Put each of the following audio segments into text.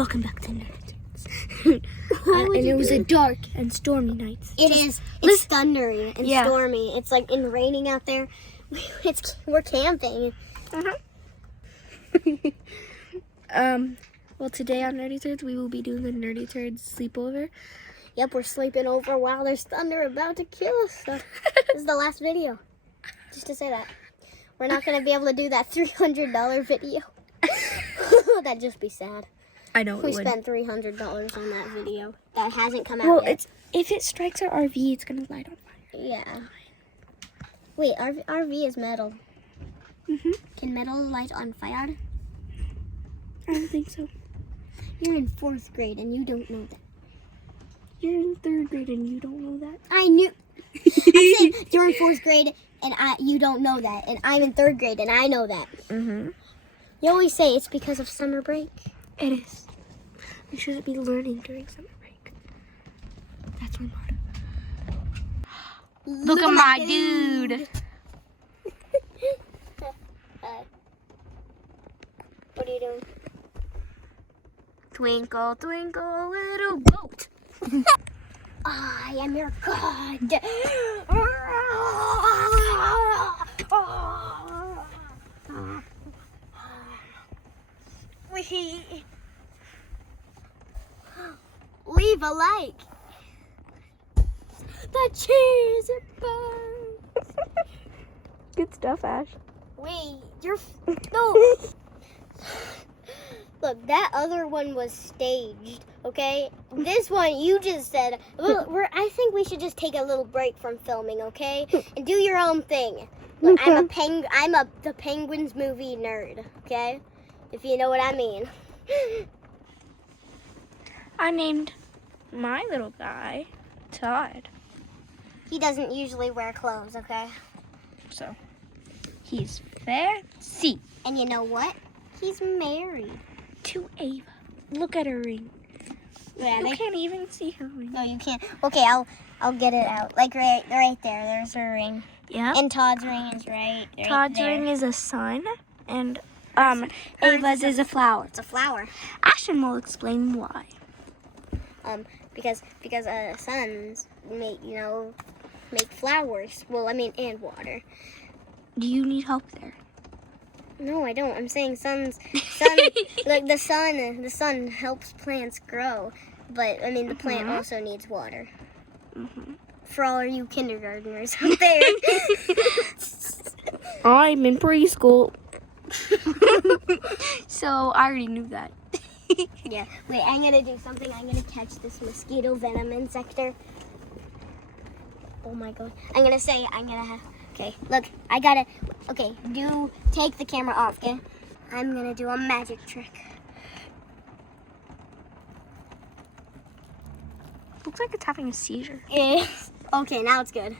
Welcome back to Nerdy. And it was a dark and stormy night. It's thundering and stormy. It's like and raining out there. We're camping. Well, today on Nerdy Turds, we will be doing the Nerdy Turds sleepover. Yep, we're sleeping over while there's thunder about to kill us. So this is the last video. Just to say that. We're not going to be able to do that $300 video. That'd just be sad. I know We spent $300 on that video. That hasn't come out yet. If it strikes our RV, it's going to light on fire. Yeah. Wait, RV is metal. Can metal light on fire? I don't think so. You're in 4th grade and you don't know that. You're in 3rd grade and you don't know that. I knew. I'm saying you're in 4th grade and you don't know that. And I'm in 3rd grade and I know that. You always say it's because of summer break. It is. We shouldn't be learning during summer break. That's my motto. Look at my dude. What are you doing? Twinkle, twinkle, little boat. I am your god. Leave a like. The cheese burns. Good stuff, Ash. Wait, no. Look, that other one was staged, okay? This one, you just said, well, I think we should just take a little break from filming, okay? And do your own thing. Look, I'm the Penguins movie nerd, okay? If you know what I mean. I named my little guy Todd. He doesn't usually wear clothes, okay? So, he's fancy. And you know what? He's married. To Ava. Look at her ring. Yeah, you can't even see her ring. No, you can't. Okay, I'll get it out. Like right there. There's her ring. Yeah. And Todd's ring is right Todd's there. ring is a sun, and Ava's is a flower. It's a flower. Ashton will explain why. Because suns make flowers. Well, I mean, and water. Do you need help there? No, I don't. I'm saying like the sun helps plants grow, but I mean the plant also needs water. For all you kindergartners out there. I'm in preschool. So I already knew that. Yeah. Wait, I'm gonna do something. I'm gonna catch this mosquito venom insector. Oh my god. Okay, look, take the camera off, okay? I'm gonna do a magic trick. Looks like it's having a seizure. Okay, now it's good.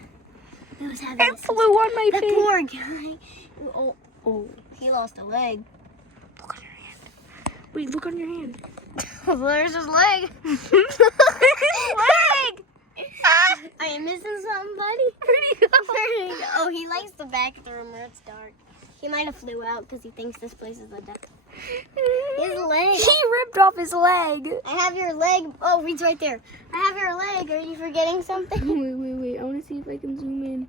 It flew on my face. The poor guy. Oh, he lost a leg. Look on your hand. Wait, look on your hand. There's his leg. Leg! Are you missing somebody? Oh, he likes the back of the room where it's dark. He might have flew out because he thinks this place is a duck. His leg. He ripped off his leg. I have your leg. Oh, it's right there. I have your leg. Are you forgetting something? Wait. I want to see if I can zoom in.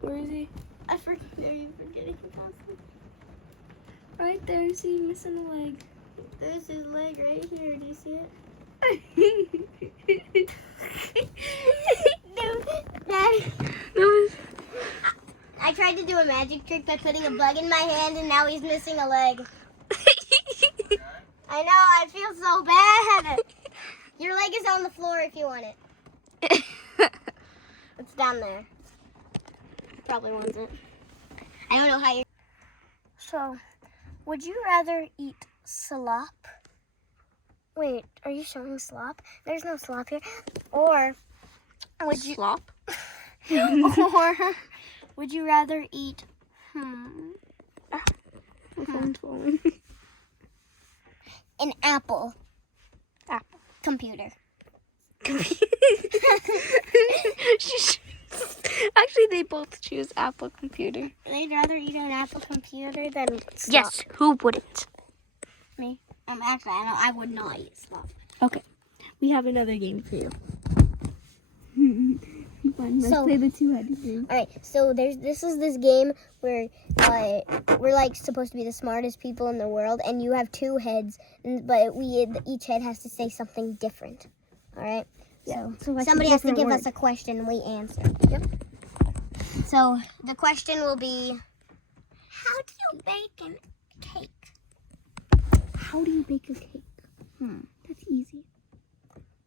Where is he? Are you forgetting something? Right there. See, missing a leg. There's his leg right here. Do you see it? I tried to do a magic trick by putting a bug in my hand, and now he's missing a leg. I know, I feel so bad. Your leg is on the floor if you want it. It's down there. Probably wants it. I don't know how you... So, would you rather eat slop? Wait, are you showing slop? There's no slop here. Or would you... Slop? Or would you rather eat... My phone's falling. An apple. Computer. Actually, they both choose Apple computer. They'd rather eat an Apple computer than slop. Yes, who wouldn't? Me. Actually, I would not eat stuff. Okay. We have another game for you. Fine, let's So- play the two-headed game. All right, so this is this game where we're like supposed to be the smartest people in the world, and you have two heads, but each head has to say something different. All right. Yeah. So like somebody a has to different give word. us a question and we answer. Yep. So the question will be, how do you bake a cake? How do you bake a cake? That's easy.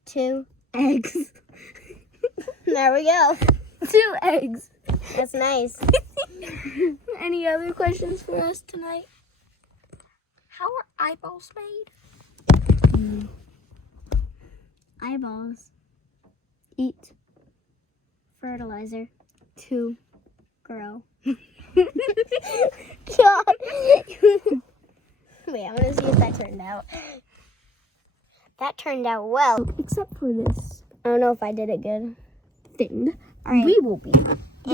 2 Eggs. There we go. 2 eggs. That's nice. Any other questions for us tonight? How are eyeballs made? Eyeballs. Eat. Fertilizer. 2. Grow. God. Wait, I want to see if that turned out. That turned out well. Except for this I don't know if I did it good. thing, All right. they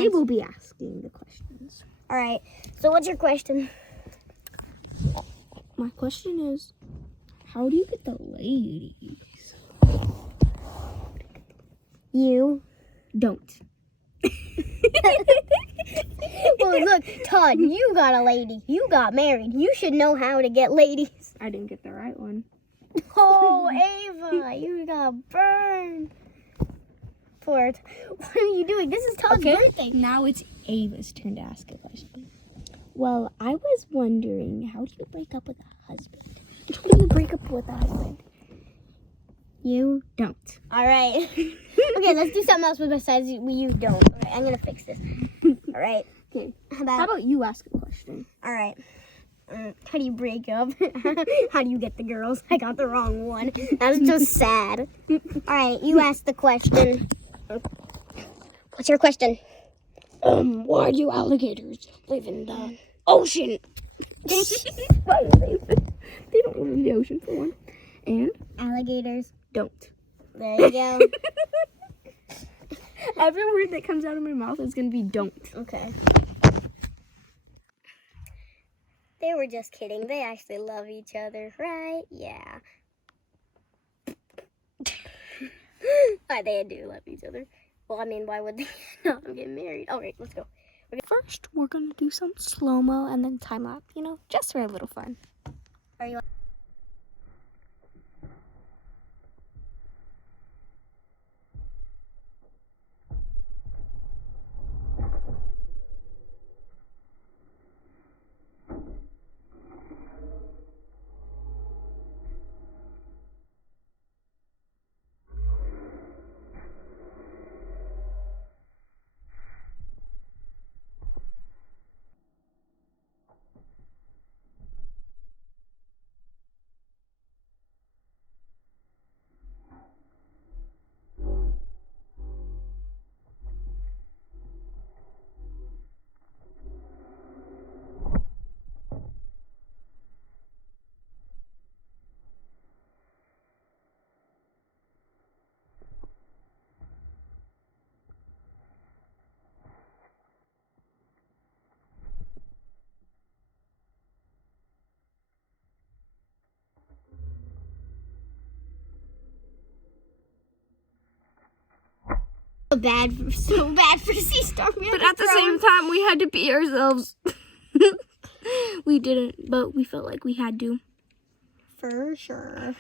will be asking the questions. All right. So what's your question? My question is, how do you get the ladies? You. Don't. Well, look, Todd, you got a lady. You got married. You should know how to get ladies. I didn't get the right one. Oh, Ava, you got burned. Poor. What are you doing? This is Todd's birthday. Now it's Ava's turn to ask a question. Well, I was wondering, how do you break up with a husband? How do you break up with a husband? You. Don't. All right. Okay, let's do something else besides you don't. All right, I'm gonna fix this. All right. Okay. How How about you ask a question? All right. How do you break up? How do you get the girls? I got the wrong one. That's just sad. All right, you ask the question. What's your question? Why do alligators live in the ocean? Why do they don't live in the ocean for one. And Alligators. don't. There you go. Every word that comes out of my mouth is gonna be don't. Okay. They were just kidding. They actually love each other, right? Yeah. They do love each other. Well, I mean, why would they not get married? All right, let's go. First, we're gonna do some slow-mo and then time-lapse, just for a little fun. Are you? So bad for Sea Star. But at the same time, we had to be ourselves. We didn't, but we felt like we had to. For sure.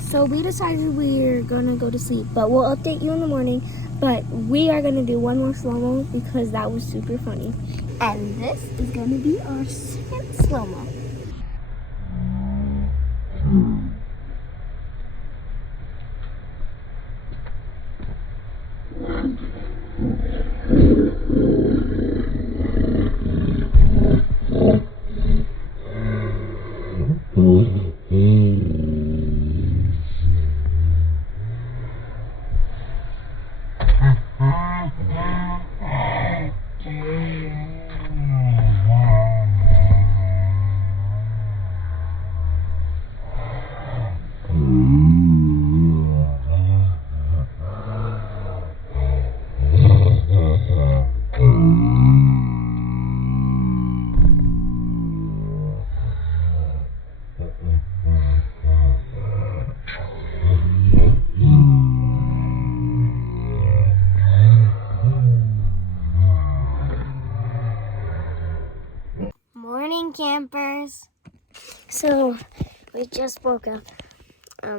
So we decided we're gonna go to sleep, but we'll update you in the morning. But we are gonna do one more slow-mo because that was super funny. And this is gonna be our second slow-mo. Morning, campers. So, we just woke up. Are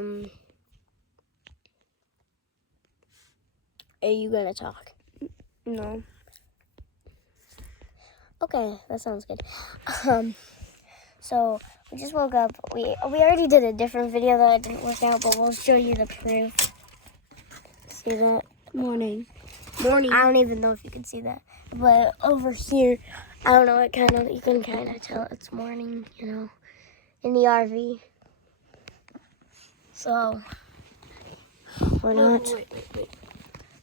you gonna talk? No. Okay, that sounds good. So we just woke up. We already did a different video that didn't work out, but we'll show you the proof. See that? Morning. I don't even know if you can see that, but over here, I don't know. You can kind of tell it's morning, you know, in the RV. So we're not. Wait.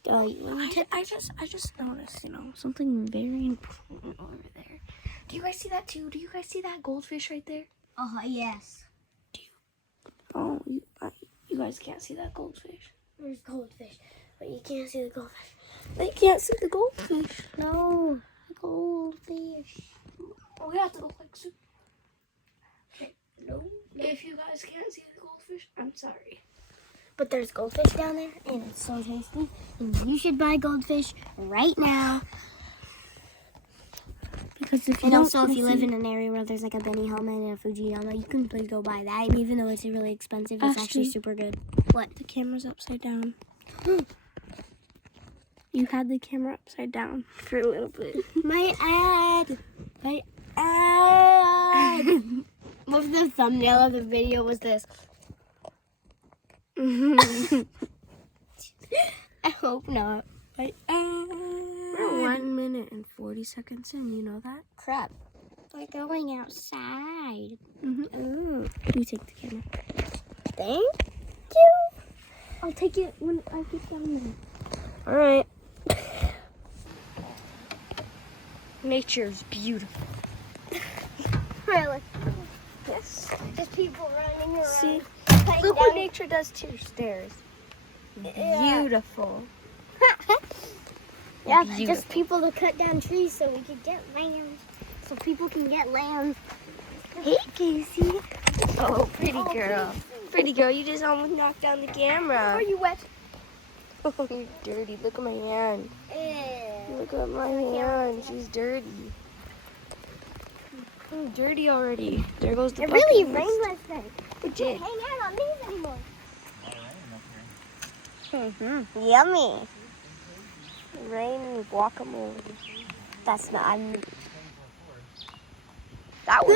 I I just noticed, something very important over there. Do you guys see that too? Do you guys see that goldfish right there? Oh yes. Oh, you guys can't see that goldfish. There's goldfish, but you can't see the goldfish. They can't see the goldfish. No, the goldfish. Oh, we have to look like soup. Okay, no. If you guys can't see the goldfish, I'm sorry. But there's goldfish down there, and it's so tasty. And you should buy goldfish right now. Because if you if you live in an area where there's like a Benihana and a Fujiyama, you can please go buy that. And even though it's really expensive, it's actually super good. What? The camera's upside down. You had the camera upside down for a little bit. My ad. What if the thumbnail of the video was this? I hope not. We're 1 minute and 40 seconds in, you know that? Crap. We're going outside. You take the camera. Thank you. I'll take it when I get down All right. Nature's beautiful. Really? Yes. Just people running around. See? cutting Look what down- nature does to your stairs. Yeah. Beautiful. Yeah, Beautiful. just people to cut down trees so we could get land. So people can get land. Hey, Casey. Oh, pretty girl. Pretty girl, you just almost knocked down the camera. Are you wet? Oh, you're dirty. Look at my hand. Look at my hand. She's dirty. I'm dirty already. There goes the It really bucket. rained last night. It did. Hang out on these anymore. Yummy. Rain and guacamole. That's not. That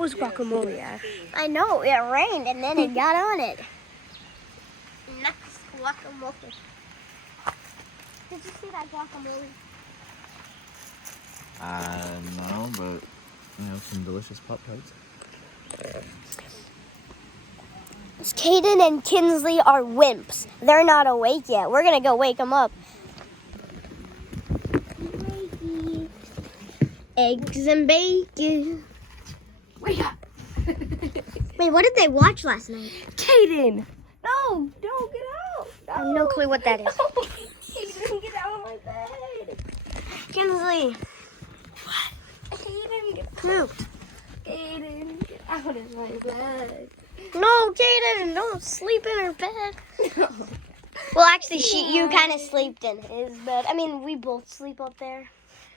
was guacamole, Ash. I know, it rained and then it got on it. Nice guacamole. Did you see that guacamole? No, but some delicious Pop-Tarts. Caden and Kinsley are wimps. They're not awake yet. We're gonna go wake them up. Eggs and bacon. Wake up. Wait, what did they watch last night? Caden. No, don't get out. I have no clue what that is. Caden, get out of my bed. Kinsley. What? Caden, get Pooped. Caden, get out of my bed. No, Caden, don't sleep in her bed. Well, actually, you kind of slept in his bed. I mean, we both sleep up there.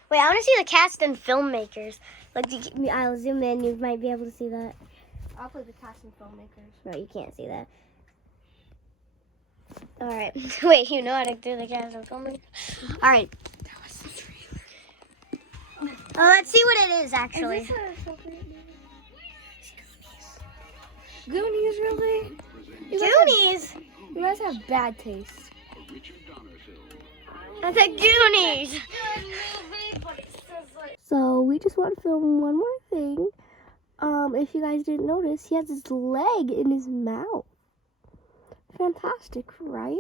Wait, I want to see the cast and filmmakers. I'll zoom in. You might be able to see that. I'll play the cast and filmmakers. No, you can't see that. All right. Wait, you know how to do the cast and filmmakers? All right. That was the trailer. Well, let's see what it is, actually. Is this a appropriate movie? Goonies, really? Goonies? You guys have bad taste. That's a Goonies. So we just want to film one more thing. If you guys didn't notice, he has his leg in his mouth. Fantastic, right?